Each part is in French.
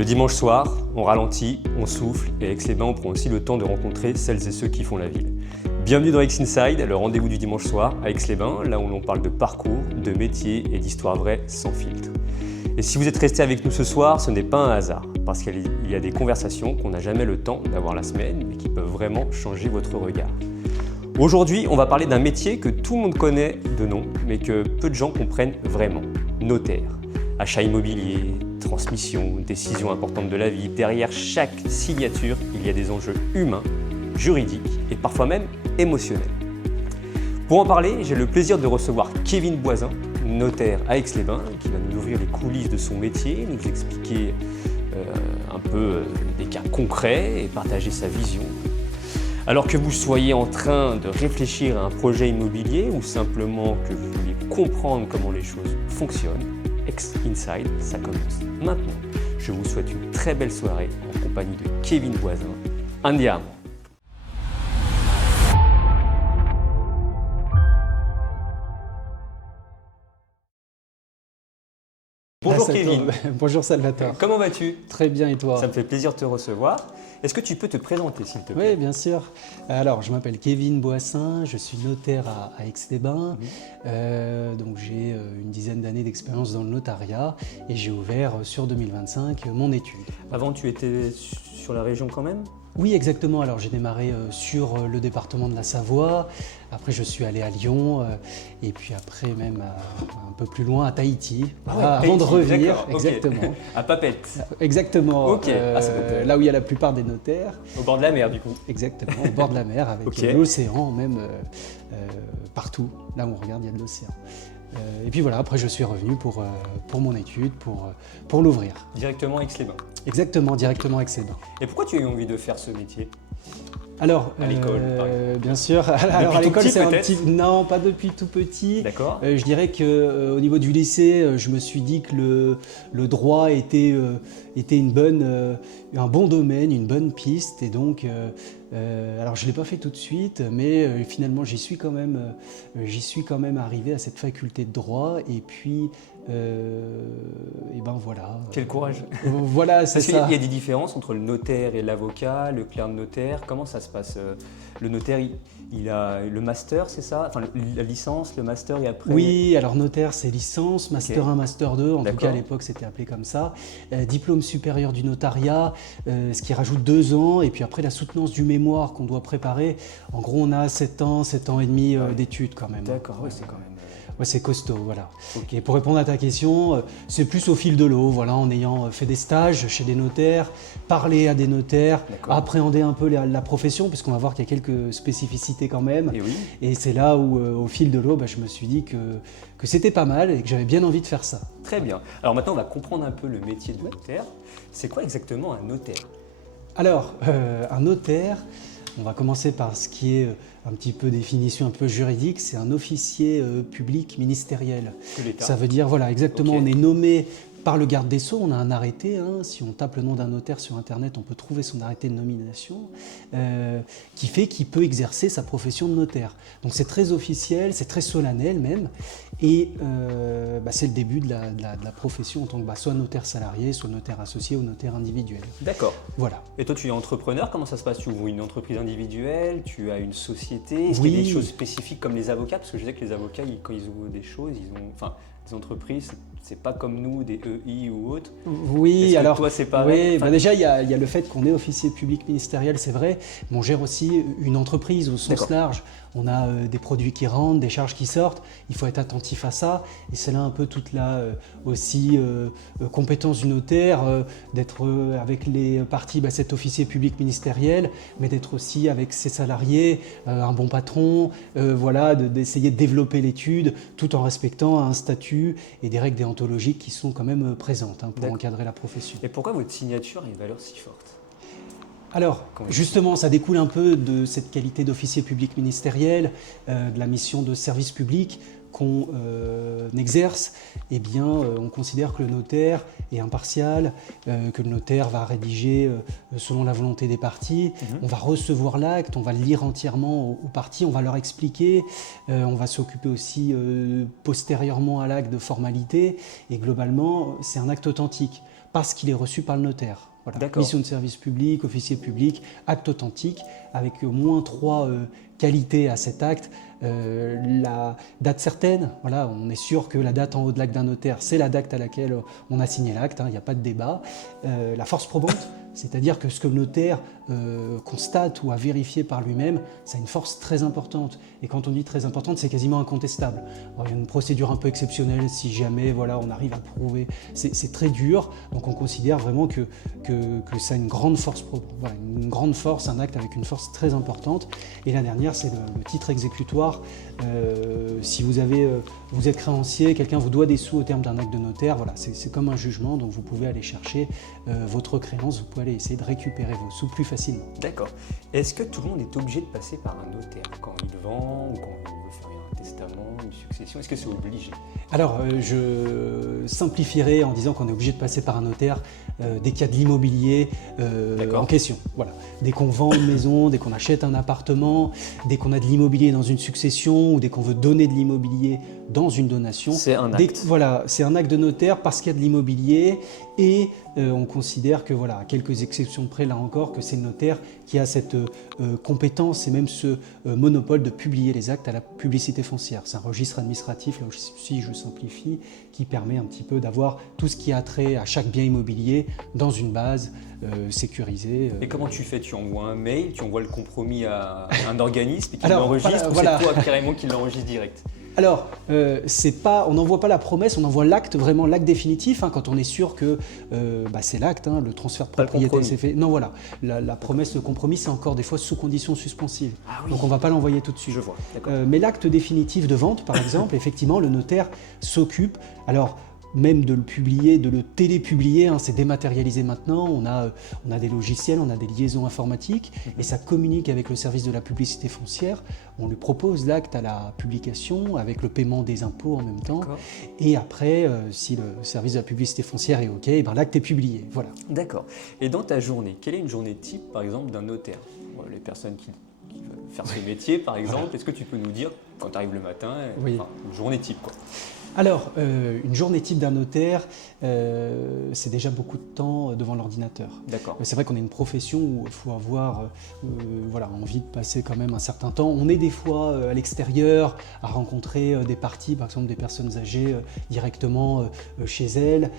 Le dimanche soir, on ralentit, on souffle et Aix-les-Bains, on prend aussi le temps de rencontrer celles et ceux qui font la ville. Bienvenue dans Aix Inside, le rendez-vous du dimanche soir à Aix-les-Bains, là où l'on parle de parcours, de métiers et d'histoires vraies sans filtre. Et si vous êtes resté avec nous ce soir, ce n'est pas un hasard, parce qu'il y a des conversations qu'on n'a jamais le temps d'avoir la semaine, mais qui peuvent vraiment changer votre regard. Aujourd'hui, on va parler d'un métier que tout le monde connaît de nom, mais que peu de gens comprennent vraiment, notaire. Achat immobilier, transmission, décisions importantes de la vie, derrière chaque signature, il y a des enjeux humains, juridiques et parfois même émotionnels. Pour en parler, j'ai le plaisir de recevoir Kevin Boisin, notaire à Aix-les-Bains, qui va nous ouvrir les coulisses de son métier, nous expliquer un peu des cas concrets et partager sa vision. Alors que vous soyez en train de réfléchir à un projet immobilier ou simplement que vous voulez comprendre comment les choses fonctionnent, Aix Inside, ça commence maintenant. Je vous souhaite une très belle soirée en compagnie de Kevin Boisin. Andiamo! Bonjour Kevin. Bonjour Salvatore. Comment vas-tu? Très bien et toi? Ça me fait plaisir de te recevoir. Est-ce que tu peux te présenter s'il te plaît? Oui, bien sûr. Alors, je m'appelle Kevin Boisin, je suis notaire à Aix-les-Bains. Donc, j'ai une dizaine d'années d'expérience dans le notariat et j'ai ouvert sur 2025 mon étude. Avant, tu étais sur la région quand même? Oui, exactement. Alors, j'ai démarré sur le département de la Savoie. Après, je suis allé à Lyon et puis après, même un peu plus loin, à Tahiti. Voilà, avant de revenir. Exactement. Okay. À Papeete. Exactement. Okay. Là où il y a la plupart des notaires. Au bord de la mer, du coup. Exactement, au bord de la mer, avec l'océan, même partout. Là où on regarde, il y a de l'océan. Et puis voilà, après je suis revenu pour mon étude, pour l'ouvrir. Directement à Aix-les-Bains. Exactement, directement à Aix-les-Bains. Et pourquoi tu as eu envie de faire ce métier? Alors, à l'école, bien sûr. Alors à l'école, c'est un petit. Non, pas depuis tout petit. D'accord. Je dirais que au niveau du lycée, je me suis dit que le droit était un bon domaine, une bonne piste, et donc. Alors je ne l'ai pas fait tout de suite, mais finalement j'y suis quand même arrivé à cette faculté de droit, et puis et ben voilà. Quel courage. Voilà, c'est ça. Il y a des différences entre le notaire et l'avocat, le clerc de notaire. Comment ça se passe? Le notaire, il a le master, c'est ça? Enfin, la licence, le master et après... Oui, alors notaire, c'est licence, master 1, master 2, en tout cas à l'époque c'était appelé comme ça. Diplôme supérieur du notariat, ce qui rajoute 2 ans, et puis après la soutenance du mémoire qu'on doit préparer. En gros, on a 7 ans et demi d'études quand même. D'accord, oui, c'est quand même... Ouais, c'est costaud, voilà. Okay. Et pour répondre à ta question, c'est plus au fil de l'eau, voilà, en ayant fait des stages chez des notaires, parler à des notaires, appréhender un peu la profession, puisqu'on va voir qu'il y a quelques spécificités quand même. Et, oui. Et c'est là où, au fil de l'eau, je me suis dit que c'était pas mal et que j'avais bien envie de faire ça. Très bien. Alors maintenant, on va comprendre un peu le métier de notaire. C'est quoi exactement un notaire? Alors, un notaire, on va commencer par ce qui est un petit peu définition un peu juridique, c'est un officier public ministériel. De l'État. Ça veut dire, voilà, exactement, on est nommé par le garde des Sceaux, on a un arrêté, si on tape le nom d'un notaire sur internet, on peut trouver son arrêté de nomination, qui fait qu'il peut exercer sa profession de notaire. Donc c'est très officiel, c'est très solennel même, et c'est le début de la profession en tant que soit notaire salarié, soit notaire associé ou notaire individuel. D'accord. Voilà. Et toi tu es entrepreneur, comment ça se passe? Tu ouvres une entreprise individuelle, tu as une société, est-ce Oui. qu'il y a des choses spécifiques comme les avocats? Parce que je sais que les avocats, quand ils ouvrent des choses, des entreprises, c'est pas comme nous, des EI ou autres. Oui, alors toi c'est pareil. Oui, déjà il y a le fait qu'on est officier public ministériel, c'est vrai, mais on gère aussi une entreprise au sens large. On a des produits qui rentrent, des charges qui sortent, il faut être attentif à ça, et c'est là un peu toute la compétence du notaire, d'être avec les parties, cet officier public ministériel, mais d'être aussi avec ses salariés, un bon patron, voilà, d'essayer de développer l'étude tout en respectant un statut et des règles déontologiques qui sont quand même présentes pour encadrer la profession. Et pourquoi votre signature a une valeur si forte? Alors, justement, ça découle un peu de cette qualité d'officier public ministériel, de la mission de service public qu'on exerce. Eh bien, on considère que le notaire est impartial, que le notaire va rédiger selon la volonté des parties. On va recevoir l'acte, on va le lire entièrement aux parties, on va leur expliquer, on va s'occuper aussi postérieurement à l'acte de formalité, et globalement, c'est un acte authentique. parce qu'il est reçu par le notaire. Voilà. D'accord. Mission de service public, officier public, acte authentique, avec au moins 3 qualités à cet acte. La date certaine, voilà, on est sûr que la date en haut de l'acte d'un notaire, c'est la date à laquelle on a signé l'acte, il n'y a pas de débat. La force probante, c'est-à-dire que ce que le notaire constate ou a vérifié par lui-même, ça a une force très importante. Et quand on dit très importante, c'est quasiment incontestable. Alors, il y a une procédure un peu exceptionnelle si jamais voilà, on arrive à le prouver. C'est très dur, donc on considère vraiment que ça a une grande force, voilà, une grande force, un acte avec une force très importante. Et la dernière, c'est le titre exécutoire. Si vous êtes créancier, quelqu'un vous doit des sous au terme d'un acte de notaire, voilà, c'est comme un jugement, donc vous pouvez aller chercher votre créance, vous pouvez aller essayer de récupérer vos sous plus facilement. D'accord. Est-ce que tout le monde est obligé de passer par un notaire quand il vend ou quand il veut faire un testament, une succession? Est-ce que c'est obligé? Alors, je simplifierai en disant qu'on est obligé de passer par un notaire dès qu'il y a de l'immobilier en question. Voilà. Dès qu'on vend une maison, dès qu'on achète un appartement, dès qu'on a de l'immobilier dans une succession ou dès qu'on veut donner de l'immobilier dans une donation. C'est un acte. Voilà, c'est un acte de notaire parce qu'il y a de l'immobilier et on considère que, voilà, à quelques exceptions de près là encore, que c'est le notaire qui a cette compétence et même ce monopole de publier les actes à la publicité foncière. C'est un registre administratif, là aussi je simplifie, qui permet un petit peu d'avoir tout ce qui a trait à chaque bien immobilier dans une base sécurisée. Et comment tu fais? Tu envoies un mail, tu envoies le compromis à un organisme et qui Alors, l'enregistre voilà. ou c'est toi carrément qui l'enregistre direct? Alors, on n'envoie pas la promesse, on envoie l'acte, vraiment l'acte définitif, quand on est sûr que c'est l'acte, le transfert de propriété s'est fait. Non, voilà, la promesse, le compromis, c'est encore des fois sous condition suspensive. Ah oui. Donc on ne va pas l'envoyer tout de suite. Je vois, d'accord. Mais l'acte définitif de vente, par exemple, effectivement, le notaire s'occupe. Alors, même de le publier, de le télépublier, c'est dématérialisé maintenant, on a des logiciels, on a des liaisons informatiques et ça communique avec le service de la publicité foncière. On lui propose l'acte à la publication avec le paiement des impôts en même temps. Et après, si le service de la publicité foncière est OK, l'acte est publié. Voilà. D'accord. Et dans ta journée, quelle est une journée type, par exemple, d'un notaire? Les personnes qui veulent faire ce métier, par exemple, est-ce que tu peux nous dire, quand tu arrives le matin, oui. Une journée type, quoi? Alors, une journée type d'un notaire, c'est déjà beaucoup de temps devant l'ordinateur. D'accord. C'est vrai qu'on est une profession où il faut avoir envie de passer quand même un certain temps. On est des fois à l'extérieur à rencontrer des parties, par exemple des personnes âgées directement chez elles.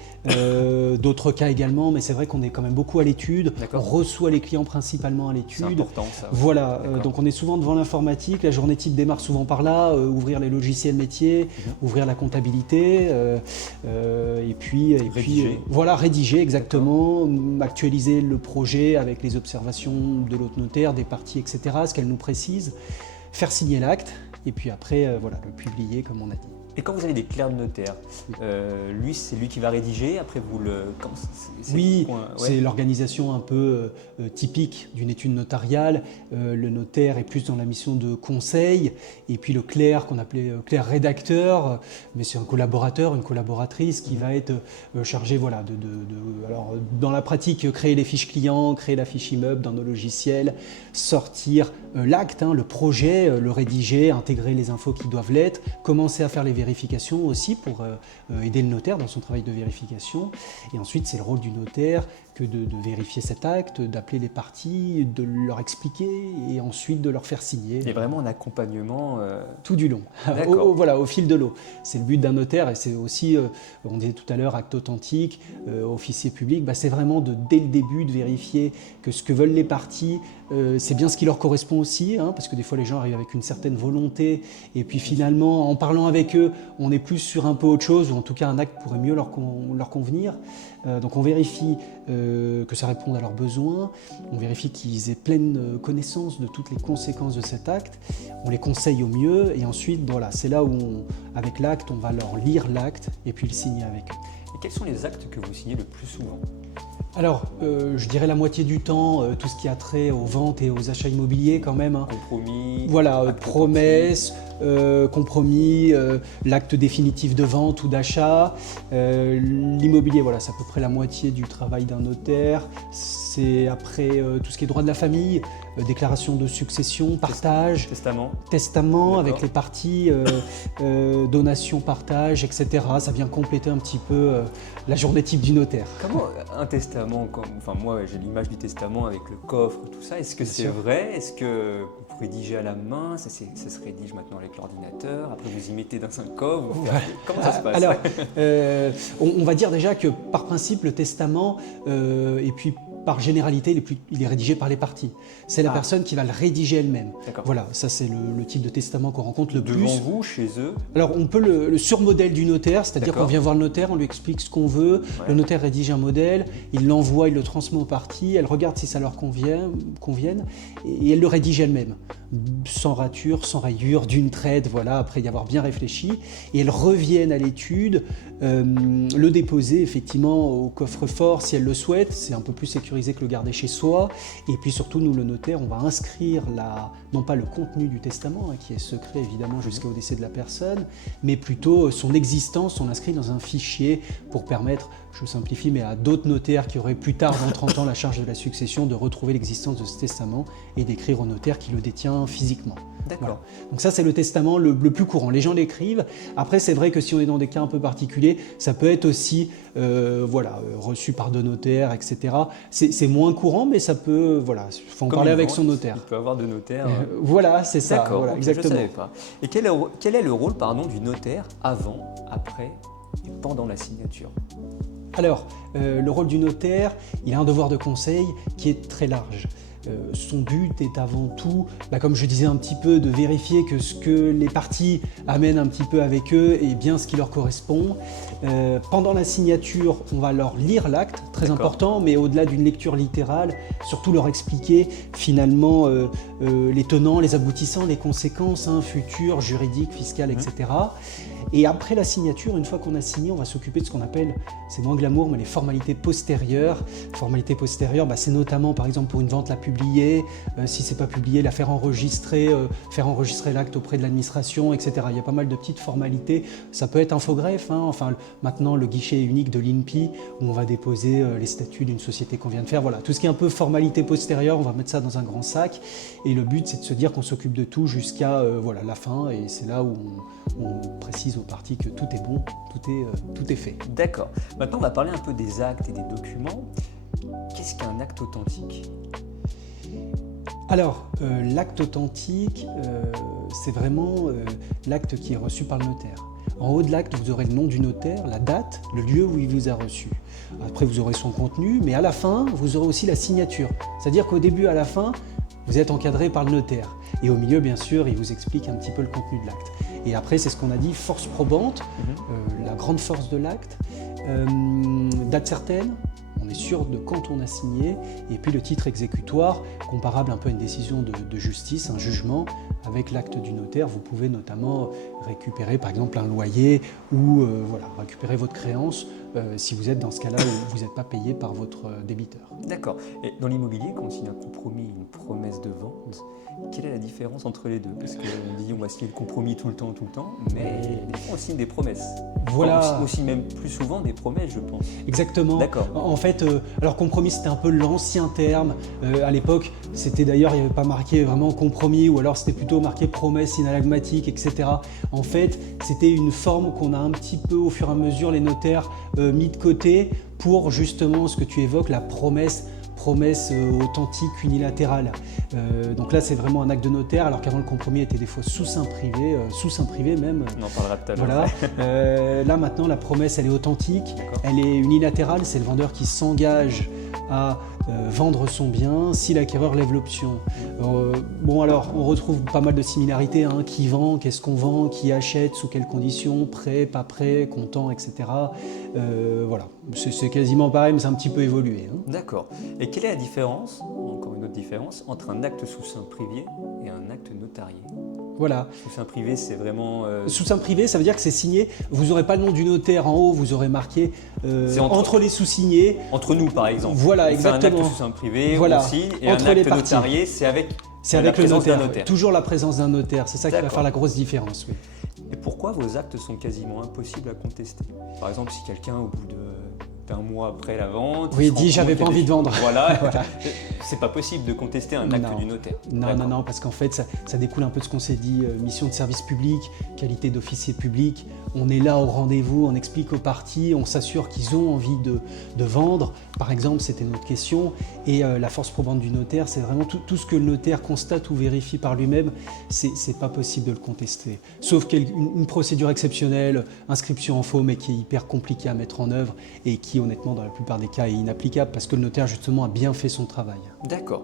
D'autres cas également, mais c'est vrai qu'on est quand même beaucoup à l'étude. On reçoit les clients principalement à l'étude. C'est important ça. Voilà, donc on est souvent devant l'informatique. La journée type démarre souvent par là, ouvrir les logiciels métiers, ouvrir la comptabilité. Et puis rédiger exactement, actualiser le projet avec les observations de l'autre notaire, des parties, etc., ce qu'elle nous précise, faire signer l'acte et puis après le publier comme on a dit. Et quand vous avez des clercs de notaire, c'est lui qui va rédiger, après vous le... C'est l'organisation un peu typique d'une étude notariale. Le notaire est plus dans la mission de conseil, et puis le clerc qu'on appelait clerc rédacteur, mais c'est un collaborateur, une collaboratrice qui va être chargé alors dans la pratique, créer les fiches clients, créer la fiche immeuble dans nos logiciels, sortir l'acte, le projet, le rédiger, intégrer les infos qui doivent l'être, commencer à faire les vérifications aussi pour aider le notaire dans son travail de vérification. Et ensuite, c'est le rôle du notaire que de vérifier cet acte, d'appeler les parties, de leur expliquer et ensuite de leur faire signer. Il y a vraiment un accompagnement tout du long, au fil de l'eau. C'est le but d'un notaire et c'est aussi, on disait tout à l'heure, acte authentique, officier public, c'est vraiment dès le début de vérifier que ce que veulent les parties, c'est bien ce qui leur correspond aussi, parce que des fois les gens arrivent avec une certaine volonté et puis finalement en parlant avec eux, on est plus sur un peu autre chose ou en tout cas un acte pourrait mieux leur convenir. Donc on vérifie que ça réponde à leurs besoins, on vérifie qu'ils aient pleine connaissance de toutes les conséquences de cet acte, on les conseille au mieux et ensuite c'est là où avec l'acte on va leur lire l'acte et puis le signer avec eux. Et quels sont les actes que vous signez le plus souvent ? Alors, je dirais la moitié du temps, tout ce qui a trait aux ventes et aux achats immobiliers quand même. Compromis. Voilà, promesses, compromis, l'acte définitif de vente ou d'achat. L'immobilier, c'est à peu près la moitié du travail d'un notaire. c'est après tout ce qui est droit de la famille, déclaration de succession, partage, testament avec les parties, donation, partage, etc. Ça vient compléter un petit peu la journée type du notaire. Comment un testament, moi j'ai l'image du testament avec le coffre, tout ça, est-ce que c'est vrai? Est-ce que vous rédigez à la main, ça se rédige maintenant avec l'ordinateur, après vous y mettez dans un coffre, comment ça se passe? Alors, on va dire déjà que par principe le testament, et puis par généralité, il est rédigé par les parties. C'est la personne qui va le rédiger elle-même. Voilà, ça c'est le type de testament qu'on rencontre le plus. Devant vous, chez eux? Alors on peut le sur-modèle du notaire, c'est-à-dire qu'on vient voir le notaire, on lui explique ce qu'on veut, le notaire rédige un modèle, il l'envoie, il le transmet aux parties, elles regardent si ça leur convienne, et elles le rédigent elles-mêmes. Sans rature, sans rayure, d'une traite, voilà, après y avoir bien réfléchi, et elles reviennent à l'étude, le déposer effectivement au coffre-fort si elles le souhaitent, c'est un peu plus sécurisé que le garder chez soi, et puis surtout nous le notaire, on va inscrire non pas le contenu du testament, qui est secret évidemment jusqu'au décès de la personne, mais plutôt son existence, on l'inscrit dans un fichier pour permettre, je simplifie, mais à d'autres notaires qui auraient plus tard dans 30 ans la charge de la succession de retrouver l'existence de ce testament et d'écrire au notaire qui le détient physiquement. D'accord. Voilà. Donc ça c'est le testament le plus courant, les gens l'écrivent. Après c'est vrai que si on est dans des cas un peu particuliers, ça peut être aussi reçu par deux notaires, etc. C'est moins courant, mais ça peut, faut en parler avec son notaire. Il peut avoir deux notaires. Voilà, c'est ça. D'accord, voilà, exactement. Je ne savais pas. Et quel est le rôle du notaire avant, après et pendant la signature? Alors, le rôle du notaire, il a un devoir de conseil qui est très large. Son but est avant tout, comme je disais un petit peu, de vérifier que ce que les parties amènent un petit peu avec eux est bien ce qui leur correspond. Pendant la signature, on va leur lire l'acte, très important, mais au-delà d'une lecture littérale, surtout leur expliquer finalement les tenants, les aboutissants, les conséquences futures, juridiques, fiscales, etc. Et après la signature, une fois qu'on a signé, on va s'occuper de ce qu'on appelle, c'est moins glamour, mais les formalités postérieures. Formalités postérieures, c'est notamment par exemple pour une vente la publier, si c'est pas publié, la faire enregistrer l'acte auprès de l'administration, etc. Il y a pas mal de petites formalités. Ça peut être infogreffe, maintenant le guichet unique de l'INPI où on va déposer les statuts d'une société qu'on vient de faire. Voilà, tout ce qui est un peu formalité postérieure, on va mettre ça dans un grand sac. Et le but, c'est de se dire qu'on s'occupe de tout jusqu'à la fin. Et c'est là où on précise aux parties que tout est bon, tout est fait. D'accord. Maintenant, on va parler un peu des actes et des documents. Qu'est-ce qu'un acte authentique ? Alors, l'acte authentique, c'est vraiment l'acte qui est reçu par le notaire. En haut de l'acte, vous aurez le nom du notaire, la date, le lieu où il vous a reçu. Après, vous aurez son contenu, mais à la fin, vous aurez aussi la signature. C'est-à-dire qu'au début, à la fin, vous êtes encadré par le notaire. Et au milieu, bien sûr, il vous explique un petit peu le contenu de l'acte. Et après, c'est ce qu'on a dit, force probante, la grande force de l'acte, date certaine, on est sûr de quand on a signé, et puis le titre exécutoire, comparable un peu à une décision de justice, un jugement. Avec l'acte du notaire, vous pouvez notamment récupérer par exemple un loyer ou récupérer votre créance si vous êtes dans ce cas-là où vous n'êtes pas payé par votre débiteur. D'accord. Et dans l'immobilier, quand on signe un compromis, une promesse de vente, quelle est la différence entre les deux ? Parce qu'on dit on va signer le compromis tout le temps, mais des fois on signe des promesses. Voilà. Aussi même plus souvent des promesses, je pense. Exactement. D'accord. En fait, alors compromis c'était un peu l'ancien terme. À l'époque, c'était d'ailleurs, il n'y avait pas marqué vraiment compromis ou alors c'était plutôt marqué promesse synallagmatique, etc. En fait, c'était une forme qu'on a un petit peu au fur et à mesure les notaires mis de côté pour justement ce que tu évoques, la promesse authentique, unilatérale. Donc là, c'est vraiment un acte de notaire, alors qu'avant le compromis était des fois sous seing privé même. On en parlera tout à l'heure. Voilà. Là maintenant, la promesse, elle est authentique, elle est unilatérale, c'est le vendeur qui s'engage à vendre son bien si l'acquéreur lève l'option. Alors, on retrouve pas mal de similarités, qui vend, qu'est-ce qu'on vend, qui achète, sous quelles conditions, prêt, pas prêt, comptant, etc. C'est quasiment pareil, mais c'est un petit peu évolué. D'accord. Et quelle est la différence, encore une autre différence, entre un acte sous seing privé et un acte notarié ? Voilà. Sous seing privé, c'est vraiment... Sous seing privé, ça veut dire que c'est signé. Vous n'aurez pas le nom du notaire en haut, vous aurez marqué entre les sous-signés. Entre nous, par exemple. Voilà, on exactement. fait un acte sous seing privé, on signe, et entre un acte les parties. notarié, c'est avec le présence notaire. d'un notaire. Toujours la présence d'un notaire, c'est ça qui va faire la grosse différence. Oui. Et pourquoi vos actes sont quasiment impossibles à contester ? Par exemple, si quelqu'un, au bout d'un mois après la vente. Oui, dit j'avais pas envie de vendre. Voilà, Voilà. C'est pas possible de contester un acte du notaire. Non, parce qu'en fait, ça découle un peu de ce qu'on s'est dit, mission de service public, qualité d'officier public. On est là au rendez-vous, on explique aux parties, on s'assure qu'ils ont envie de vendre. Par exemple, c'était notre question. Et la force probante du notaire, c'est vraiment tout ce que le notaire constate ou vérifie par lui-même, c'est pas possible de le contester. Sauf une procédure exceptionnelle, inscription en faux, mais qui est hyper compliquée à mettre en œuvre et qui, honnêtement, dans la plupart des cas, est inapplicable parce que le notaire, justement, a bien fait son travail. D'accord.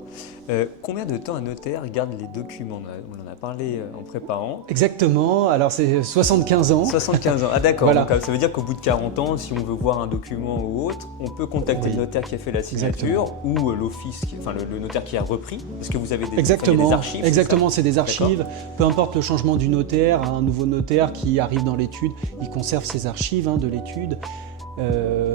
Combien de temps un notaire garde les documents? On en a parlé en préparant. Exactement, alors c'est 75 ans. 75 ans, ah d'accord. Voilà. Donc, ça veut dire qu'au bout de 40 ans, si on veut voir un document ou autre, on peut contacter le notaire qui a fait la signature ou l'office, le notaire qui a repris. Parce que vous avez des archives. Exactement, c'est des archives. Peu importe le changement du notaire, un nouveau notaire qui arrive dans l'étude, il conserve ses archives de l'étude.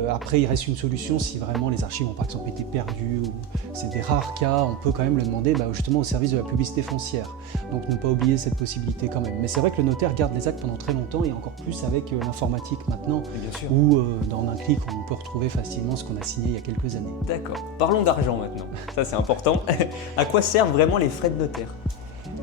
Après, il reste une solution si vraiment les archives ont par exemple été perdues ou c'est des rares cas, on peut quand même le demander justement au service de la publicité foncière. Donc ne pas oublier cette possibilité quand même. Mais c'est vrai que le notaire garde les actes pendant très longtemps et encore plus avec l'informatique maintenant, où dans un clic on peut retrouver facilement ce qu'on a signé il y a quelques années. D'accord. Parlons d'argent maintenant. Ça c'est important. À quoi servent vraiment les frais de notaire?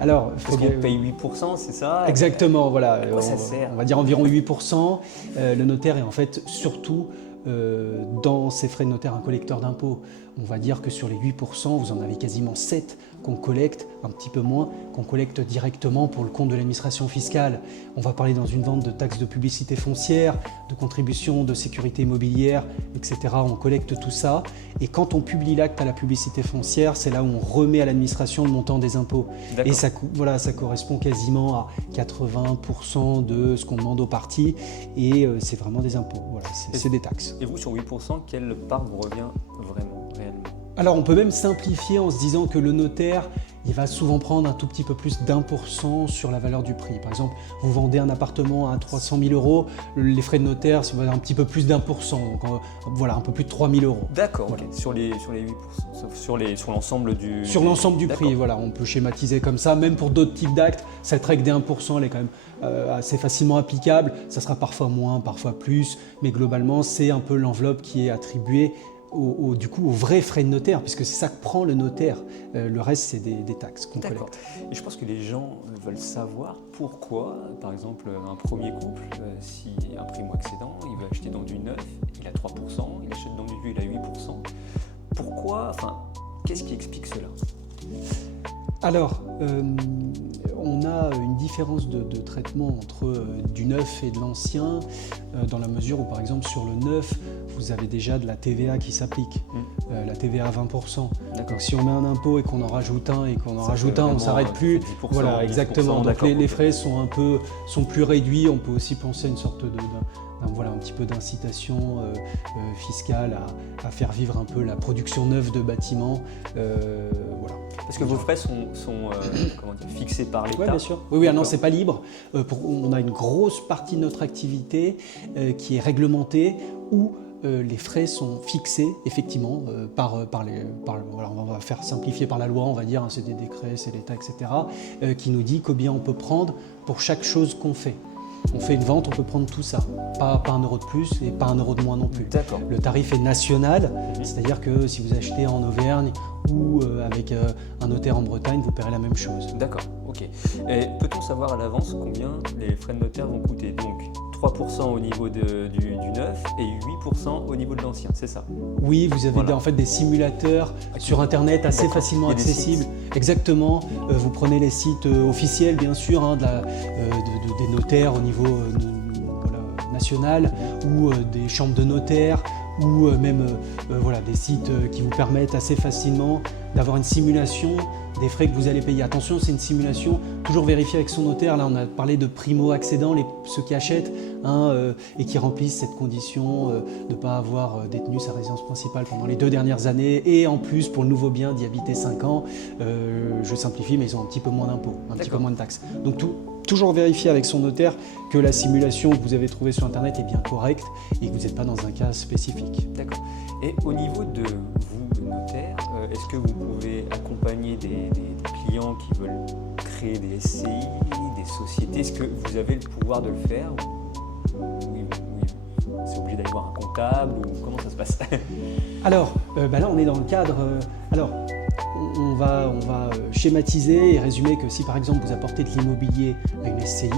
Alors, parce qu'on paye 8%, c'est ça? Exactement, voilà. À quoi ça sert? On va dire environ 8%. Le notaire est en fait surtout dans ses frais de notaire un collecteur d'impôts. On va dire que sur les 8%, vous en avez quasiment 7 qu'on collecte, un petit peu moins, qu'on collecte directement pour le compte de l'administration fiscale. On va parler dans une vente de taxes de publicité foncière, de contributions de sécurité immobilière, etc. On collecte tout ça. Et quand on publie l'acte à la publicité foncière, c'est là où on remet à l'administration le montant des impôts. Et ça correspond quasiment à 80% de ce qu'on demande aux parties. Et c'est vraiment des impôts. Voilà, c'est des taxes. Et vous, sur 8%, quelle part vous revient vraiment, réellement? Alors on peut même simplifier en se disant que le notaire, il va souvent prendre un tout petit peu plus d'1% sur la valeur du prix. Par exemple, vous vendez un appartement à 300 000 €, les frais de notaire, c'est un petit peu plus d'1%, donc voilà, un peu plus de 3 000 €. D'accord, voilà. Sur les 8%, sur l'ensemble du... Sur l'ensemble du prix, voilà, on peut schématiser comme ça. Même pour d'autres types d'actes, cette règle des 1%, elle est quand même assez facilement applicable. Ça sera parfois moins, parfois plus, mais globalement, c'est un peu l'enveloppe qui est attribuée du coup, aux vrais frais de notaire, puisque c'est ça que prend le notaire. Le reste, c'est des taxes qu'on collecte. Et je pense que les gens veulent savoir pourquoi, par exemple, un premier couple, si un primo-accédant, il veut acheter dans du neuf, il a 3%, il achète dans du vieux, il a 8%. Pourquoi, qu'est-ce qui explique cela? Alors, on a une différence de traitement entre du neuf et de l'ancien, dans la mesure où, par exemple, sur le neuf, vous avez déjà de la TVA qui s'applique, la TVA à 20%. Donc, si on met un impôt et qu'on en rajoute un, on ne s'arrête plus. 10%, voilà, exactement. Donc, les frais sont plus réduits. On peut aussi penser à une sorte un petit peu d'incitation fiscale à faire vivre un peu la production neuve de bâtiments. Voilà. Parce que vos frais sont fixés par l'État? Oui, bien sûr. Oui, non, c'est pas libre. On a une grosse partie de notre activité qui est réglementée, où les frais sont fixés effectivement on va faire simplifier par la loi, on va dire, c'est des décrets, c'est l'État, etc., qui nous dit combien on peut prendre pour chaque chose qu'on fait. On fait une vente, on peut prendre tout ça, pas 1 € de plus et pas 1 € de moins non plus. D'accord. Le tarif est national, c'est-à-dire que si vous achetez en Auvergne ou avec un notaire en Bretagne, vous paierez la même chose. D'accord, ok. Et peut-on savoir à l'avance combien les frais de notaire vont coûter? Donc 3% au niveau du neuf et 8% au niveau de l'ancien, c'est ça? Oui, vous avez en fait des simulateurs sur Internet assez facilement accessibles. Exactement. Vous prenez les sites officiels, bien sûr, des notaires au niveau national ou des chambres de notaires ou même des sites qui vous permettent assez facilement d'avoir une simulation des frais que vous allez payer. Attention, c'est une simulation, toujours vérifier avec son notaire. Là, on a parlé de primo-accédants, ceux qui achètent et qui remplissent cette condition de ne pas avoir détenu sa résidence principale pendant les 2 dernières années et en plus, pour le nouveau bien, d'y habiter 5 ans. Je simplifie, mais ils ont un petit peu moins d'impôts, un petit peu moins de taxes. Donc toujours vérifier avec son notaire que la simulation que vous avez trouvée sur Internet est bien correcte et que vous n'êtes pas dans un cas spécifique. D'accord. Et au niveau de vous, le notaire, est-ce que vous pouvez accompagner des clients qui veulent créer des SCI, des sociétés? Est-ce que vous avez le pouvoir de le faire? Oui, c'est obligé d'aller voir un comptable ou comment ça se passe? Alors, là, on est dans le cadre. On va schématiser et résumer que si par exemple vous apportez de l'immobilier à une SCI,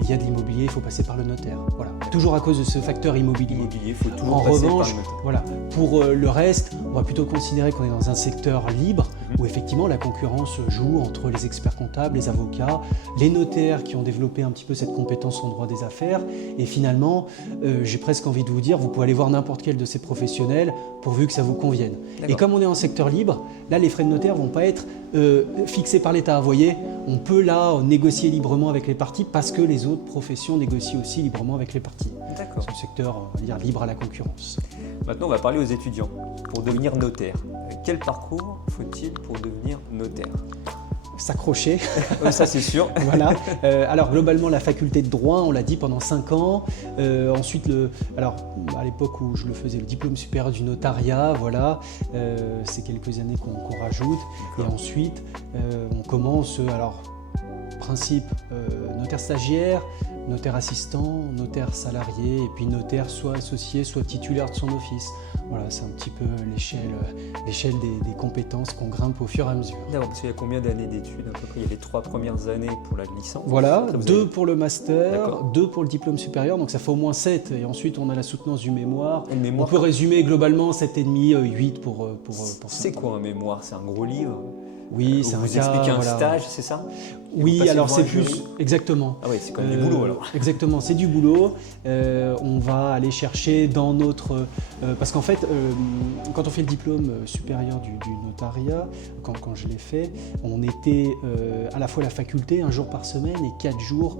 il y a de l'immobilier, il faut passer par le notaire. Voilà. Toujours à cause de ce facteur immobilier. Il faut toujours En passer revanche, par le notaire. voilà, pour le reste, on va plutôt considérer qu'on est dans un secteur libre où effectivement la concurrence joue entre les experts comptables, les avocats, les notaires qui ont développé un petit peu cette compétence en droit des affaires. Et finalement, j'ai presque envie de vous dire, vous pouvez aller voir n'importe quel de ces professionnels pourvu que ça vous convienne. Et comme on est en secteur libre, là les frais de notaire vont pas être fixés par l'État. Vous voyez, on peut là négocier librement avec les parties parce que les autres professions négocient aussi librement avec les parties. D'accord. C'est le secteur, on va dire, libre à la concurrence. Maintenant, on va parler aux étudiants. Pour devenir notaire, quel parcours faut-il pour devenir notaire? S'accrocher. Ça, c'est sûr. Voilà. Alors globalement, la faculté de droit, on l'a dit pendant 5 ans. Ensuite, à l'époque où je le faisais, le diplôme supérieur du notariat, voilà. C'est quelques années qu'on rajoute. Et ensuite, on commence, principe, notaire stagiaire, notaire assistant, notaire salarié, et puis notaire soit associé, soit titulaire de son office. Voilà, c'est un petit peu l'échelle des compétences qu'on grimpe au fur et à mesure. D'accord, parce qu'il y a combien d'années d'études à peu près? Il y a les 3 premières années pour la licence. Voilà, 2 pour le master, 2 pour le diplôme supérieur, donc ça fait au moins 7. Et ensuite, on a la soutenance du mémoire. On peut résumer globalement 7,5, 8 pour ça. C'est quoi un mémoire? C'est un gros livre? Oui, c'est un Vous cas. expliquez un stage, c'est ça? Oui, alors c'est plus. Exactement. Ah oui, c'est comme du boulot alors. Exactement, c'est du boulot. On va aller chercher dans notre. Parce qu'en fait, quand on fait le diplôme supérieur du notariat, quand je l'ai fait, on était à la fois à la faculté, 1 jour par semaine, et 4 jours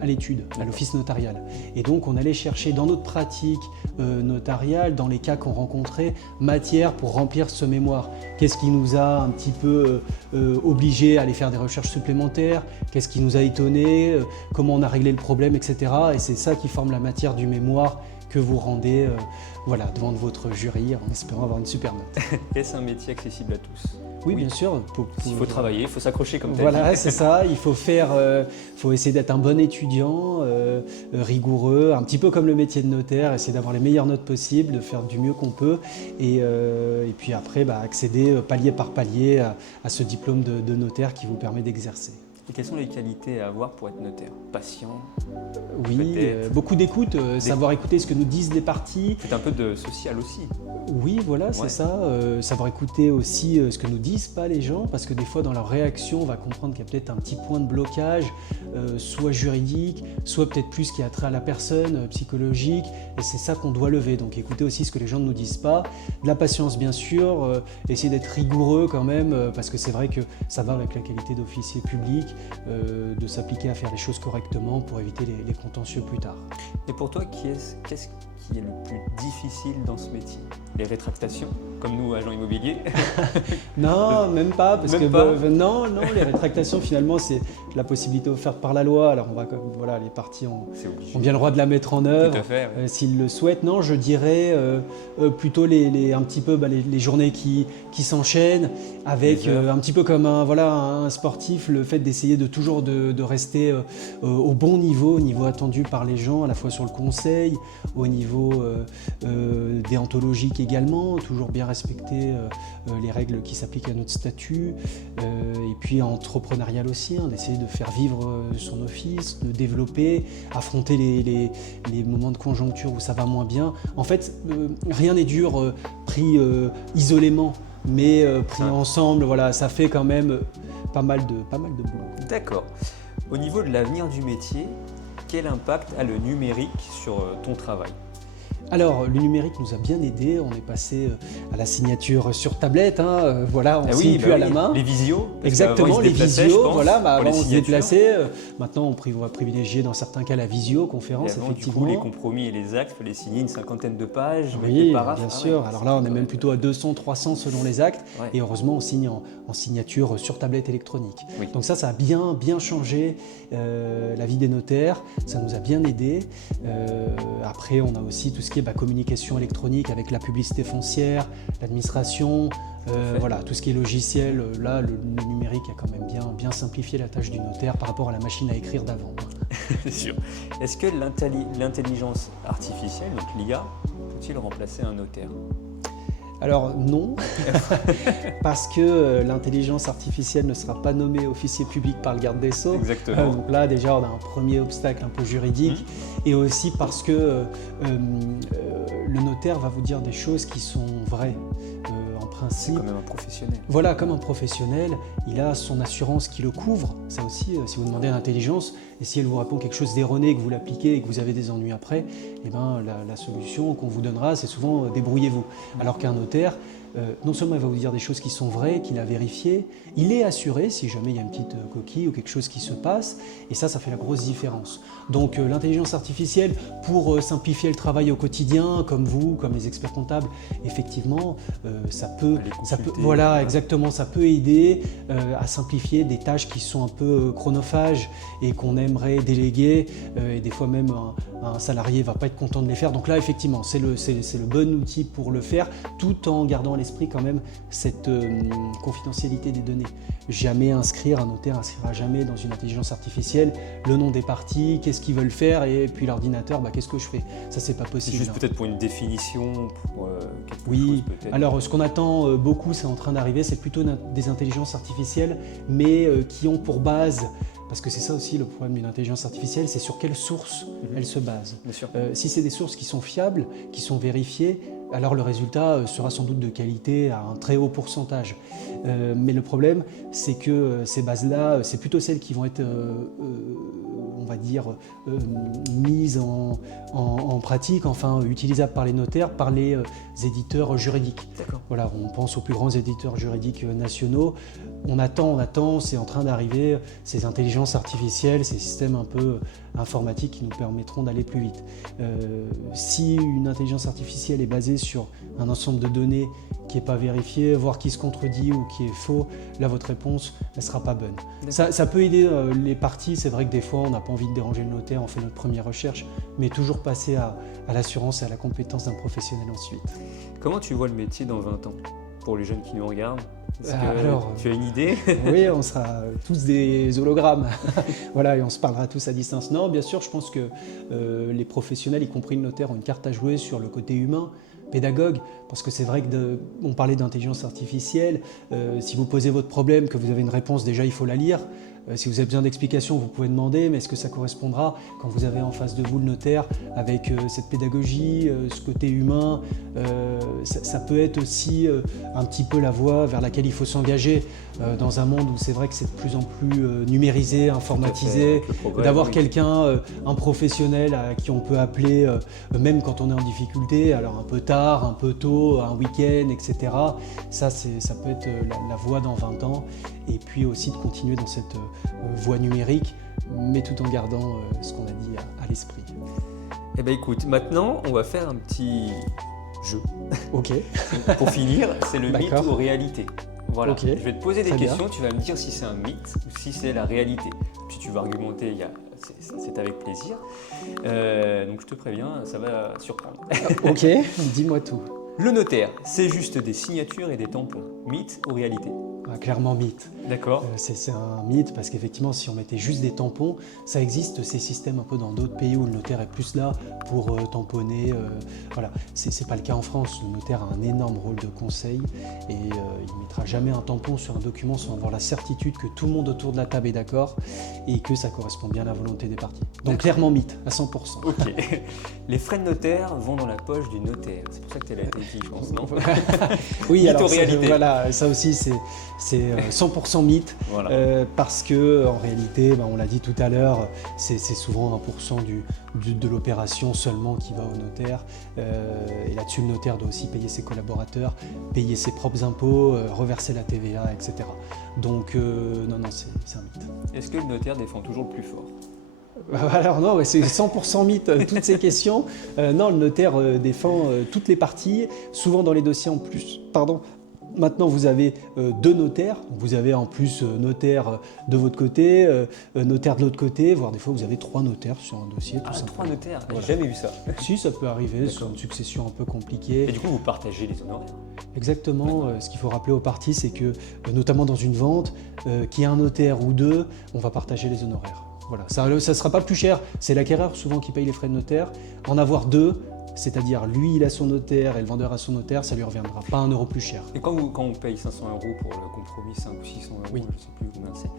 à l'étude, à l'office notarial. Et donc, on allait chercher dans notre pratique notariale, dans les cas qu'on rencontrait, matière pour remplir ce mémoire. Qu'est-ce qui nous a un petit peu obligés à aller faire des recherches supplémentaires, qu'est-ce qui nous a étonnés, comment on a réglé le problème, etc. Et c'est ça qui forme la matière du mémoire que vous rendez devant votre jury en espérant avoir une super note. Est-ce un métier accessible à tous? Oui, bien sûr. Il faut travailler, il faut s'accrocher comme tu as Voilà, dit. c'est ça. Il faut essayer d'être un bon étudiant, rigoureux, un petit peu comme le métier de notaire, essayer d'avoir les meilleures notes possibles, de faire du mieux qu'on peut, et puis après accéder palier par palier à ce diplôme de notaire qui vous permet d'exercer. Et quelles sont les qualités à avoir pour être notaire? Patient? Oui, beaucoup d'écoute, savoir écouter ce que nous disent les parties. C'est un peu de social aussi. Oui, voilà, c'est ça. Savoir écouter aussi ce que nous disent pas les gens, parce que des fois dans leur réaction, on va comprendre qu'il y a peut-être un petit point de blocage, soit juridique, soit peut-être plus qui a trait à la personne, psychologique, et c'est ça qu'on doit lever. Donc écouter aussi ce que les gens ne nous disent pas. De la patience bien sûr, essayer d'être rigoureux quand même, parce que c'est vrai que ça va avec la qualité d'officier public, de s'appliquer à faire les choses correctement pour éviter les contentieux plus tard. Et pour toi, qu'est-ce qui est le plus difficile dans ce métier? Les rétractations, comme nous, agents immobiliers? Non, même pas, parce même que pas. Non, les rétractations finalement c'est la possibilité offerte par la loi. Alors les parties ont bien le droit de la mettre en œuvre. Tout à fait, oui. S'ils le souhaitent. Non, je dirais plutôt un petit peu les journées qui s'enchaînent avec un petit peu comme un sportif, le fait d'essayer de toujours de rester au bon niveau attendu par les gens, à la fois sur le conseil, au niveau déontologique également, toujours bien respecter les règles qui s'appliquent à notre statut, et puis entrepreneurial aussi, d'essayer de faire vivre son office, de développer, affronter les moments de conjoncture où ça va moins bien. En fait, rien n'est dur pris isolément, mais pris ensemble, ça fait quand même pas mal de boulot. D'accord. Au niveau de l'avenir du métier, quel impact a le numérique sur ton travail? Alors, le numérique nous a bien aidés. On est passé à la signature sur tablette. On signe plus à la main. Les visios. Exactement, les visios. Avant on se déplaçait. Maintenant, on va privilégier dans certains cas la visioconférence, effectivement. Du coup, les compromis et les actes, il fallait signer une 50aine de pages. Oui, bien sûr. Alors là, on est même plutôt à 200, 300 selon les actes. Ouais. Et heureusement, on signe en signature sur tablette électronique. Oui. Donc ça a bien changé la vie des notaires. Ça nous a bien aidés. Après, on a aussi tout ce qui est communication électronique avec la publicité foncière, l'administration, Voilà, tout ce qui est logiciel, là, le numérique a quand même bien simplifié la tâche du notaire par rapport à la machine à écrire d'avant. C'est sûr. Est-ce que l'intelligence artificielle, donc l'IA, peut-il remplacer un notaire? Alors non, parce que l'intelligence artificielle ne sera pas nommée officier public par le garde des Sceaux. Exactement. Donc là déjà on a un premier obstacle un peu juridique et aussi parce que le notaire va vous dire des choses qui sont vraies. En principe, c'est quand même un professionnel. Voilà, comme un professionnel, il a son assurance qui le couvre. Ça aussi, si vous demandez à l'intelligence, et si elle vous répond quelque chose d'erroné, que vous l'appliquez et que vous avez des ennuis après, eh ben, la solution qu'on vous donnera, c'est souvent débrouillez-vous. Alors qu'un notaire, non seulement il va vous dire des choses qui sont vraies, qu'il a vérifiées, il est assuré si jamais il y a une petite coquille ou quelque chose qui se passe, et ça fait la grosse différence. Donc l'intelligence artificielle, pour simplifier le travail au quotidien, comme vous, comme les experts comptables, effectivement, ça peut, voilà, exactement, ça peut aider à simplifier des tâches qui sont un peu chronophages et qu'on aimerait déléguer, et des fois même un salarié ne va pas être content de les faire. Donc là, effectivement, c'est le bon outil pour le faire, tout en gardant à l'esprit quand même cette confidentialité des données. Jamais un notaire inscrira jamais dans une intelligence artificielle le nom des parties, qu'est-ce qu'ils veulent faire, et puis l'ordinateur, qu'est-ce que je fais? Ça, c'est pas possible. C'est juste peut-être pour une définition, pour quelque chose peut-être. Alors ce qu'on attend beaucoup, c'est en train d'arriver, c'est plutôt des intelligences artificielles, mais qui ont pour base, parce que c'est ça aussi le problème d'une intelligence artificielle, c'est sur quelle source elle se base. Bien sûr. Si c'est des sources qui sont fiables, qui sont vérifiées, alors le résultat sera sans doute de qualité à un très haut pourcentage. Mais le problème, c'est que ces bases-là, c'est plutôt celles qui vont être, on va dire, mises en pratique, enfin utilisables par les notaires, par les éditeurs juridiques. D'accord. Voilà, on pense aux plus grands éditeurs juridiques nationaux. On attend, c'est en train d'arriver, ces intelligences artificielles, ces systèmes un peu informatiques qui nous permettront d'aller plus vite. Si une intelligence artificielle est basée sur un ensemble de données qui n'est pas vérifié, voire qui se contredit ou qui est faux, là votre réponse ne sera pas bonne. Ça peut aider les parties, c'est vrai que des fois on n'a pas envie de déranger le notaire, on fait notre première recherche, mais toujours passer à l'assurance et à la compétence d'un professionnel ensuite. Comment tu vois le métier dans 20 ans, pour les jeunes qui nous regardent? Alors, tu as une idée? Oui, on sera tous des hologrammes. Voilà, et on se parlera tous à distance. Non, bien sûr, je pense que les professionnels, y compris le notaire, ont une carte à jouer sur le côté humain, pédagogue, parce que c'est vrai on parlait d'intelligence artificielle, si vous posez votre problème, que vous avez une réponse, déjà il faut la lire. Si vous avez besoin d'explications, vous pouvez demander, mais est-ce que ça correspondra quand vous avez en face de vous le notaire avec cette pédagogie, ce côté humain? Ça peut être aussi un petit peu la voie vers laquelle il faut s'engager dans un monde où c'est vrai que c'est de plus en plus numérisé, informatisé, d'avoir quelqu'un, un professionnel à qui on peut appeler même quand on est en difficulté, alors un peu tard, un peu tôt, un week-end, etc. Ça peut être la voie dans 20 ans, et puis aussi de continuer dans cette voie numérique, mais tout en gardant ce qu'on a dit à l'esprit. Eh bien écoute, maintenant on va faire un petit jeu. Ok. Pour finir, c'est le mythe ou réalité. Voilà. Okay. Je vais te poser des questions, tu vas me dire si c'est un mythe ou si c'est la réalité. Puis tu vas argumenter, c'est avec plaisir. Donc je te préviens, ça va surprendre. Ok, dis-moi tout. Le notaire, c'est juste des signatures et des tampons. Mythe ou réalité? Clairement mythe. D'accord. C'est un mythe parce qu'effectivement, si on mettait juste des tampons, ça existe ces systèmes un peu dans d'autres pays où le notaire est plus là pour tamponner. Voilà, c'est pas le cas en France. Le notaire a un énorme rôle de conseil et il ne mettra jamais un tampon sur un document sans avoir la certitude que tout le monde autour de la table est d'accord et que ça correspond bien à la volonté des parties. Donc clairement mythe, à 100%. Ok. Les frais de notaire vont dans la poche du notaire. C'est pour ça que tu es là, je pense, non? Oui, alors réalité. Voilà, ça aussi c'est 100% mythe, voilà. Parce que en réalité, on l'a dit tout à l'heure, c'est souvent 1% de l'opération seulement qui va au notaire. Et là-dessus, le notaire doit aussi payer ses collaborateurs, payer ses propres impôts, reverser la TVA, etc. Donc non, c'est un mythe. Est-ce que le notaire défend toujours le plus fort? Alors non, c'est 100% mythe, toutes ces questions. Non, le notaire défend toutes les parties, souvent dans les dossiers en plus. maintenant, vous avez deux notaires. Vous avez en plus notaire de votre côté, notaire de l'autre côté, voire des fois vous avez trois notaires sur un dossier. Tout simplement. Trois notaires, Voilà. j'ai jamais vu ça. Si, ça peut arriver, c'est une succession un peu compliquée. Et du coup, vous partagez les honoraires. Exactement. Ce qu'il faut rappeler aux parties, c'est que, notamment dans une vente, qu'il y ait un notaire ou deux, on va partager les honoraires. Voilà. Ça ne sera pas plus cher. C'est l'acquéreur souvent qui paye les frais de notaire. En avoir deux, c'est-à-dire lui il a son notaire et le vendeur a son notaire, ça lui reviendra pas un euro plus cher. Et quand on paye 500 € pour le compromis, 500 ou 600 €, Oui. je ne sais plus combien c'est.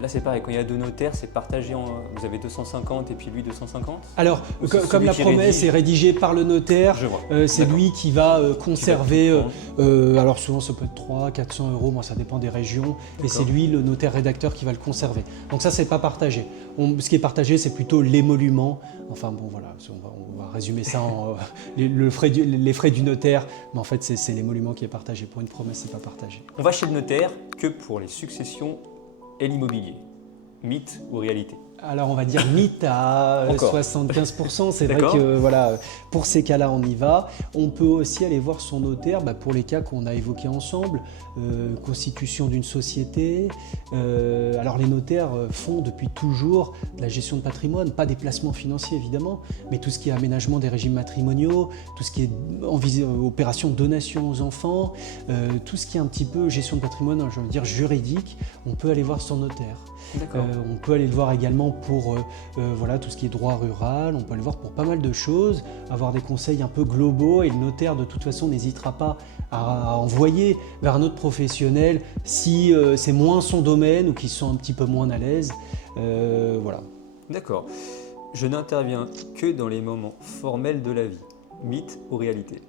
Là c'est pareil, quand il y a deux notaires, c'est partagé vous avez 250 et puis lui 250. Alors, Ou c'est comme celui la qui promesse rédige est rédigée par le notaire, Je vois. c'est D'accord. lui qui va conserver, Qui alors souvent ça peut être 300, 400 €, moi ça dépend des régions, et c'est lui, le notaire rédacteur, qui va le conserver. Donc ça, c'est pas partagé. Ce qui est partagé, c'est plutôt l'émolument. Enfin bon, voilà, on va résumer ça en les frais du notaire, mais en fait c'est l'émolument qui est partagé. Pour une promesse, c'est pas partagé. On va chez le notaire que pour les successions et l'immobilier. Mythe ou réalité? Alors on va dire mythe à Encore. 75%, c'est vrai D'accord. que voilà, pour ces cas-là on y va. On peut aussi aller voir son notaire pour les cas qu'on a évoqués ensemble, constitution d'une société. Alors les notaires font depuis toujours de la gestion de patrimoine, pas des placements financiers évidemment, mais tout ce qui est aménagement des régimes matrimoniaux, tout ce qui est opération de donation aux enfants, tout ce qui est un petit peu gestion de patrimoine, je veux dire juridique, on peut aller voir son notaire. D'accord. On peut aller le voir également pour voilà, tout ce qui est droit rural, on peut aller le voir pour pas mal de choses, avoir des conseils un peu globaux, et le notaire de toute façon n'hésitera pas à envoyer vers un autre professionnel si c'est moins son domaine ou qu'ils sont un petit peu moins à l'aise. Voilà. D'accord. Je n'interviens que dans les moments formels de la vie. Mythe ou réalité?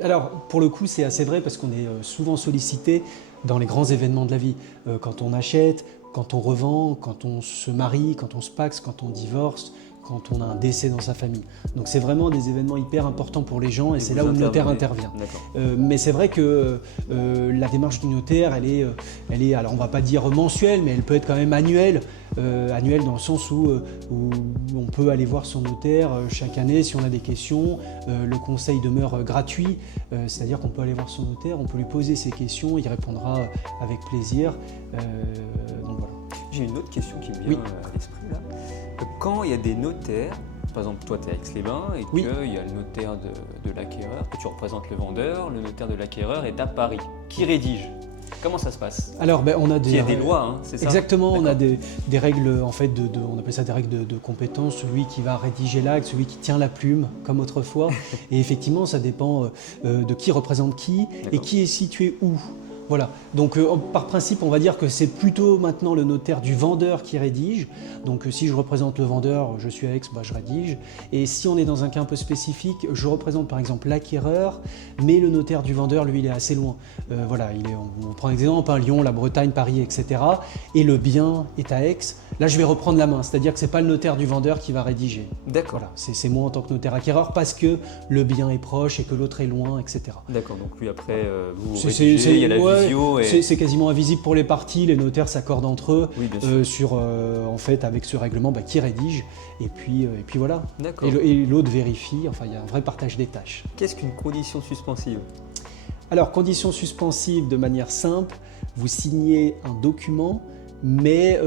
Alors, pour le coup, c'est assez vrai parce qu'on est souvent sollicité dans les grands événements de la vie. Quand on achète, quand on revend, quand on se marie, quand on se paxe, quand on divorce, quand on a un décès dans sa famille. Donc c'est vraiment des événements hyper importants pour les gens et c'est là où le notaire intervient. Mais c'est vrai que la démarche du notaire, elle est, alors on va pas dire mensuelle, mais elle peut être quand même annuelle. Annuelle dans le sens où on peut aller voir son notaire chaque année si on a des questions. Le conseil demeure gratuit, c'est-à-dire qu'on peut aller voir son notaire, on peut lui poser ses questions, il répondra avec plaisir. Donc voilà. J'ai une autre question qui me vient Oui. à l'esprit là. Quand il y a des notaires, par exemple toi tu es à Aix-les-Bains et Oui. qu'il y a le notaire de l'acquéreur, que tu représentes le vendeur, le notaire de l'acquéreur est à Paris. Qui rédige? Comment ça se passe? Alors on a Il y a des lois, hein, c'est ça? Exactement, on a D'accord. des règles en fait on appelle ça des règles de compétence, celui qui va rédiger l'acte, celui qui tient la plume comme autrefois. Et effectivement ça dépend de qui représente qui et D'accord. qui est situé où. Voilà, donc par principe on va dire que c'est plutôt maintenant le notaire du vendeur qui rédige. Donc si je représente le vendeur, je suis à Aix, je rédige. Et si on est dans un cas un peu spécifique, je représente par exemple l'acquéreur, mais le notaire du vendeur, lui, il est assez loin. Voilà, on prend exemple, Lyon, la Bretagne, Paris, etc. Et le bien est à Aix. Là je vais reprendre la main, c'est-à-dire que c'est pas le notaire du vendeur qui va rédiger. D'accord. Voilà, c'est moi en tant que notaire acquéreur parce que le bien est proche et que l'autre est loin, etc. D'accord, donc lui après vous C'est- rédigez, c'est- il y a la ouais, visio et... C'est quasiment invisible pour les parties, les notaires s'accordent entre eux Oui, bien sûr. sur, en fait, avec ce règlement qui rédige, et puis voilà. D'accord. Et l'autre vérifie, enfin il y a un vrai partage des tâches. Qu'est-ce qu'une condition suspensive? Alors, condition suspensive de manière simple, vous signez un document, mais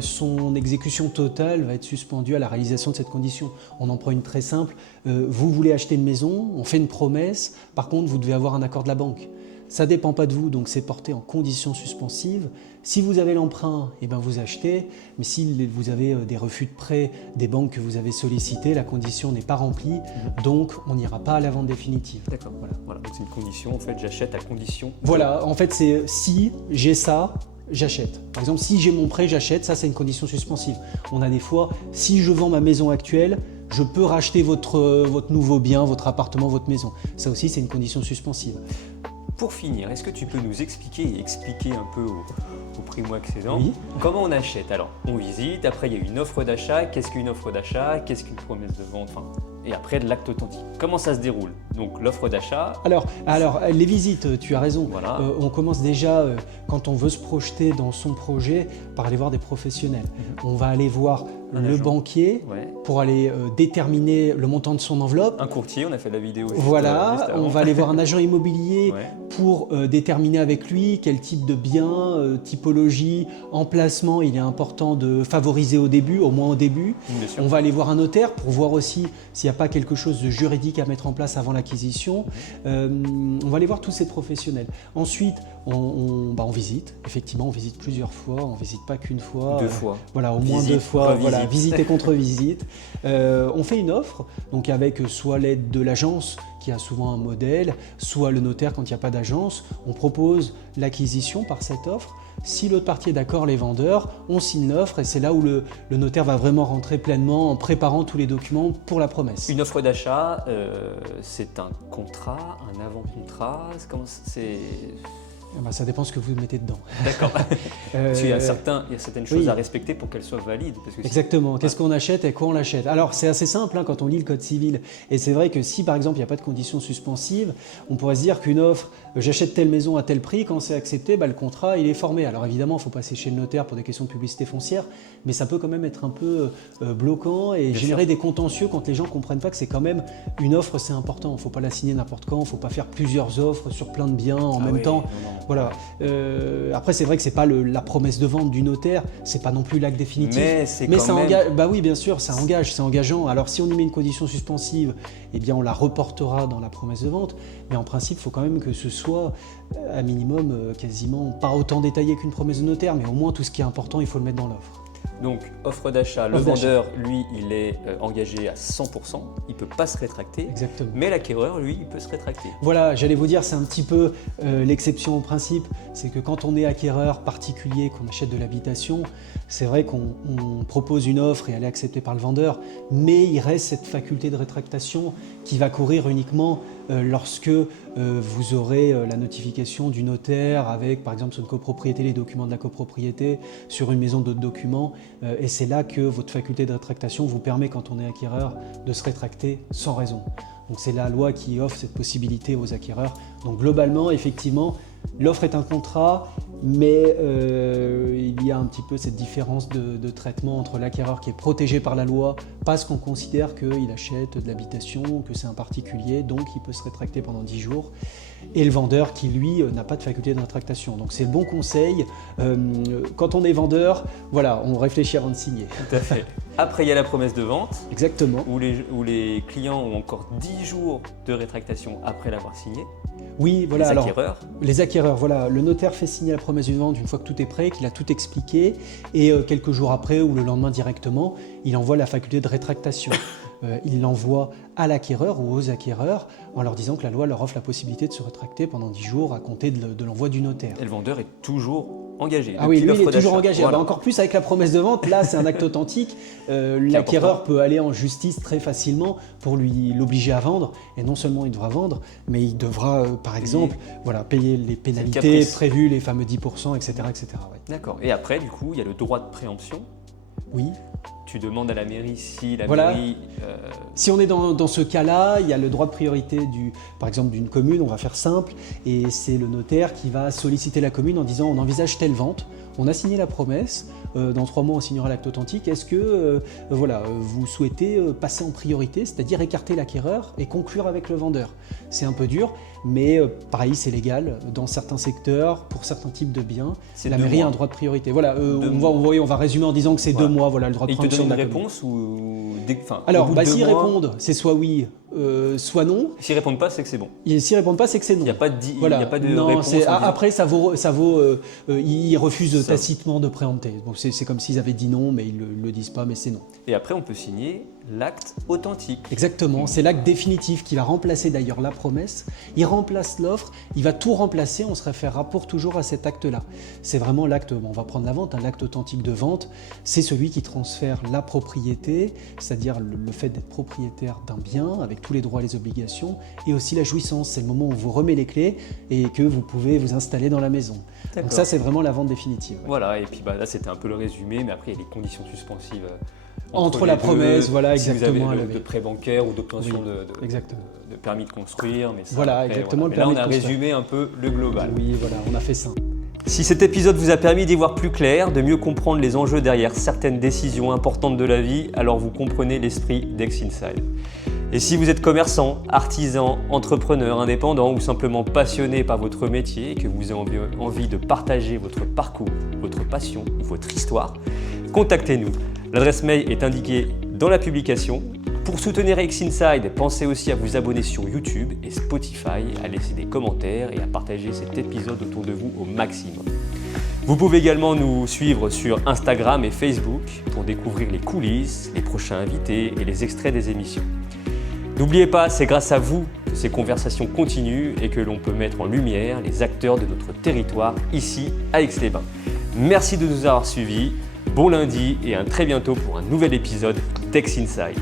son exécution totale va être suspendue à la réalisation de cette condition. On en prend une très simple, vous voulez acheter une maison, on fait une promesse, par contre vous devez avoir un accord de la banque. Ça ne dépend pas de vous, donc c'est porté en condition suspensive. Si vous avez l'emprunt, vous achetez, mais si vous avez des refus de prêt des banques que vous avez sollicitées, la condition n'est pas remplie, donc on n'ira pas à la vente définitive. D'accord, voilà. Donc c'est une condition, en fait, j'achète à condition. Voilà, en fait c'est si j'ai ça, j'achète. Par exemple, si j'ai mon prêt, j'achète, ça c'est une condition suspensive. On a des fois, si je vends ma maison actuelle, je peux racheter votre nouveau bien, votre appartement, votre maison. Ça aussi c'est une condition suspensive. Pour finir, est-ce que tu peux nous expliquer un peu au primo-accédant Oui. comment on achète? Alors, on visite, après il y a une offre d'achat. Qu'est-ce qu'une offre d'achat? Qu'est-ce qu'une promesse de vente? Enfin, et après l'acte authentique. Comment ça se déroule? Donc l'offre d'achat. Alors, les visites, tu as raison. Voilà. On commence déjà, quand on veut se projeter dans son projet, par aller voir des professionnels. On va aller voir le banquier pour aller déterminer le montant de son enveloppe. Un courtier, on a fait la vidéo. Voilà, on va aller voir un agent immobilier pour déterminer avec lui quel type de bien, typologie, emplacement il est important de favoriser au début, au moins au début. On va aller voir un notaire pour voir aussi s'il n'y a pas quelque chose de juridique à mettre en place avant l'acquisition. On va aller voir tous ces professionnels. Ensuite, on visite. Effectivement, on visite plusieurs fois. On ne visite pas qu'une fois. 2 fois. Voilà, au moins 2 fois. Voilà, visite et contre-visite. On fait une offre, donc avec soit l'aide de l'agence qui a souvent un modèle, soit le notaire quand il n'y a pas d'agence. On propose l'acquisition par cette offre. Si l'autre partie est d'accord, les vendeurs, on signe l'offre et c'est là où le notaire va vraiment rentrer pleinement en préparant tous les documents pour la promesse. Une offre d'achat, c'est un contrat, un avant-contrat, Ça dépend ce que vous mettez dedans. D'accord. Parce qu'il y a certaines choses à respecter pour qu'elles soient valides. Exactement. Qu'est-ce qu'on achète et quoi on l'achète? Alors c'est assez simple quand on lit le code civil. Et c'est vrai que si par exemple il n'y a pas de conditions suspensives, on pourrait se dire qu'une offre, j'achète telle maison à tel prix, quand c'est accepté, le contrat il est formé. Alors évidemment il faut passer chez le notaire pour des questions de publicité foncière, mais ça peut quand même être un peu bloquant et générer des contentieux quand les gens ne comprennent pas que c'est quand même une offre, c'est important. Il ne faut pas la signer n'importe quand, il ne faut pas faire plusieurs offres sur plein de biens en même temps. Non. Voilà. Après, c'est vrai que c'est pas la promesse de vente du notaire, c'est pas non plus l'acte définitif. Mais ça engage. Bah oui, bien sûr, ça engage, c'est engageant. Alors, si on y met une condition suspensive, eh bien, on la reportera dans la promesse de vente. Mais en principe, il faut quand même que ce soit à minimum quasiment pas autant détaillé qu'une promesse de notaire, mais au moins tout ce qui est important, il faut le mettre dans l'offre. Donc, offre d'achat, le vendeur, lui, il est engagé à 100%, il ne peut pas se rétracter. Exactement. Mais l'acquéreur, lui, il peut se rétracter. Voilà, j'allais vous dire, c'est un petit peu l'exception au principe, c'est que quand on est acquéreur particulier, qu'on achète de l'habitation, c'est vrai qu'on propose une offre et elle est acceptée par le vendeur, mais il reste cette faculté de rétractation qui va courir uniquement lorsque vous aurez la notification du notaire avec, par exemple, sur une copropriété, les documents de la copropriété, sur une maison d'autres documents. Et c'est là que votre faculté de rétractation vous permet, quand on est acquéreur, de se rétracter sans raison. Donc c'est la loi qui offre cette possibilité aux acquéreurs. Donc globalement, effectivement, l'offre est un contrat, mais il y a un petit peu cette différence de traitement entre l'acquéreur qui est protégé par la loi parce qu'on considère qu'il achète de l'habitation, que c'est un particulier, donc il peut se rétracter pendant 10 jours, et le vendeur qui, lui, n'a pas de faculté de rétractation. Donc c'est le bon conseil. Quand on est vendeur, voilà, on réfléchit avant de signer. Tout à fait. Après, il y a la promesse de vente. Exactement. Où les clients ont encore 10 jours de rétractation après l'avoir signé. Oui, voilà. Les acquéreurs, voilà. Le notaire fait signer la promesse de vente une fois que tout est prêt, qu'il a tout expliqué, et quelques jours après ou le lendemain directement, il envoie la faculté de rétractation. Il l'envoie à l'acquéreur ou aux acquéreurs en leur disant que la loi leur offre la possibilité de se rétracter pendant 10 jours à compter de l'envoi du notaire. Et le vendeur est toujours engagé. Ah oui, lui, il est toujours engagé. Voilà. Encore plus avec la promesse de vente, là c'est un acte authentique. L'acquéreur peut aller en justice très facilement pour l'obliger à vendre. Et non seulement il devra vendre, mais il devra, par exemple, payer les pénalités prévues, les fameux 10%, etc. etc. Ouais. D'accord. Et après, du coup, il y a le droit de préemption. Oui. Tu demandes à la mairie si la mairie... Si on est dans ce cas-là, il y a le droit de priorité, par exemple, d'une commune, on va faire simple, et c'est le notaire qui va solliciter la commune en disant on envisage telle vente, on a signé la promesse, dans 3 mois on signera l'acte authentique, est-ce que vous souhaitez passer en priorité, c'est-à-dire écarter l'acquéreur et conclure avec le vendeur? C'est un peu dur, mais pareil, c'est légal dans certains secteurs, pour certains types de biens, la mairie a un droit de priorité. Voilà, on va résumer en disant que c'est 2 mois, voilà, le droit de préemption. Et il te donne une réponse ou alors, s'ils répondent, c'est soit oui, soit non. S'ils répondent pas, c'est que c'est bon. S'ils répondent pas, c'est que c'est non. Il n'y a pas de réponse. Après, ça vaut ils refusent tacitement de préempter. Bon, c'est comme s'ils avaient dit non, mais ils ne le disent pas, mais c'est non. Et après, on peut signer l'acte authentique. Exactement, c'est l'acte définitif qui va remplacer d'ailleurs la promesse. Il remplace l'offre, il va tout remplacer, on se référera pour toujours à cet acte-là. C'est vraiment l'acte, on va prendre la vente, l'acte authentique de vente, c'est celui qui transfère la propriété, c'est-à-dire le fait d'être propriétaire d'un bien avec tous les droits et les obligations, et aussi la jouissance, c'est le moment où on vous remet les clés et que vous pouvez vous installer dans la maison. Donc ça, c'est vraiment la vente définitive. Voilà, et puis là c'était un peu le résumé, mais après il y a les conditions suspensives. Entre la promesse, Voilà, si vous avez exactement. de prêt bancaire ou d'obtention exactement. de permis de construire. Mais ça, Voilà, après, exactement. Mais là, on a résumé un peu le global. Oui, voilà, on a fait ça. Si cet épisode vous a permis d'y voir plus clair, de mieux comprendre les enjeux derrière certaines décisions importantes de la vie, alors vous comprenez l'esprit d'X-Inside. Et si vous êtes commerçant, artisan, entrepreneur, indépendant ou simplement passionné par votre métier et que vous avez envie de partager votre parcours, votre passion ou votre histoire, contactez-nous. L'adresse mail est indiquée dans la publication. Pour soutenir X-Inside, pensez aussi à vous abonner sur YouTube et Spotify, à laisser des commentaires et à partager cet épisode autour de vous au maximum. Vous pouvez également nous suivre sur Instagram et Facebook pour découvrir les coulisses, les prochains invités et les extraits des émissions. N'oubliez pas, c'est grâce à vous que ces conversations continuent et que l'on peut mettre en lumière les acteurs de notre territoire ici à Aix-les-Bains. Merci de nous avoir suivis, bon lundi et à très bientôt pour un nouvel épisode d'X-Inside.